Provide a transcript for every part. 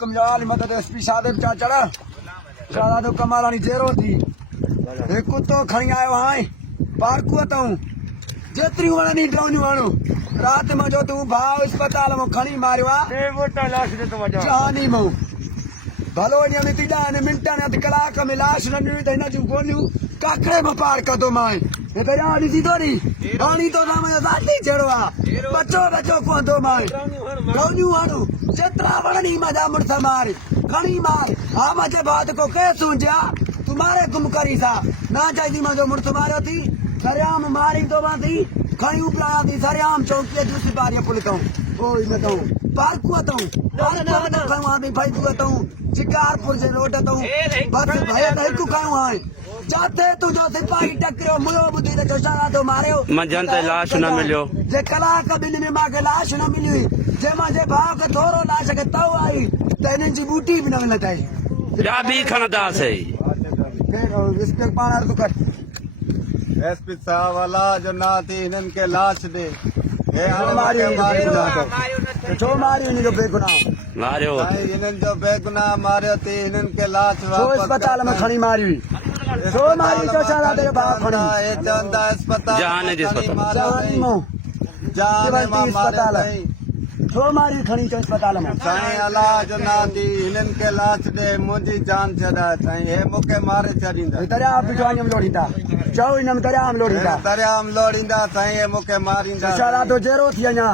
कमजाल मदद एसपी सादे चाचड़ा सादा तो कमालानी जेरो थी एक कुत्तो खणी आयो हाय पार्कू अथऊं जेतिरी वणनी ड्राउनियूं हणो रात में जो तू भाव अस्पताल में खणी मारियो आहे जहानी में भलो इन में तीडा ने मिंटा ने अध कलाक में लाश न मिली त हिन जूं गोलियूं काकड़े में पार कदो माए हे त यार ॾिसी थो नी पाणी तो नाम ज़ाती चढ़ो आहे बचो बचो कोंदो माए ड्राउनियूं हणो जेतिरा वणनी मजा मुड़स मार खणी मार हा मजे बात को के सूंझा तुम्हारे गुम करी सा ना चाहिए मजो मुड़स मारो थी सरियाम मारी तो थी खणी उपलाया थी सरियाम चौकी दूसरी बार पुलिस ओई में तो पार्कू अथऊं पार्कू खणो आहे भाई तू अथऊं शिकारपुर से रोड अथऊं बस भय हिकु खणो आहे जाते तुझो सिपाही टकरियो मुयो बुधी त चोशाला तो मारियो मंझंदि ताईं लाश न मिलियो जे कलाक ॿिनि में मूंखे लाश न मिली हुई जे मुंहिंजे भाउ खे थोरो लाश खे तव आई त हिननि जी बूटी बि न मिलंदी ॿिया बि खणंदासीं विस्पे पाण अर्ज़ु कर एसपी साहब वाला जो ना थी इन्हनि खे लाश ॾे छो मारियो हिन जो बेगुनाह मारियो इन्हनि जो बेगुनाह मारियो थी इन्हनि खे लाश छो अस्पताल में खणी मारी हुई छो मारी चोशाला तेरे भाउ खणी हे चवंदा अस्पताल जहान जे अस्पताल जवानी मां जान मां अस्पताल मारियो छो मारी खणी चो अस्पताल में साईं अलाह जो ना थी हिननि खे लाश ॾे मुंहिंजी जान छॾाए साईं हे मूंखे मारे छॾींदा दरिया बि में लोड़ींदा चओ हिन में दरिया में लोड़ींदा दरिया में लोड़ींदा साईं हे मूंखे मारींदा चोशाला तो जेरो थी अञा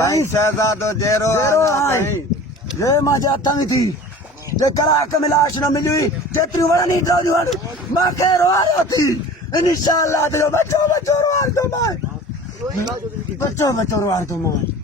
साईं शहज़ादो जेरो जेरो आहे आहे साईं जे मुंहिंजे हथ में थी जे कलाक में लाश न मिली हुई जेतिरियूं वणनी ड्राउनियूं हण मूंखे रोआरियो थी इंशाअल्लाह तुंहिंजो बचो बचो रोआर थो मां बचो बचो रोआर थो मां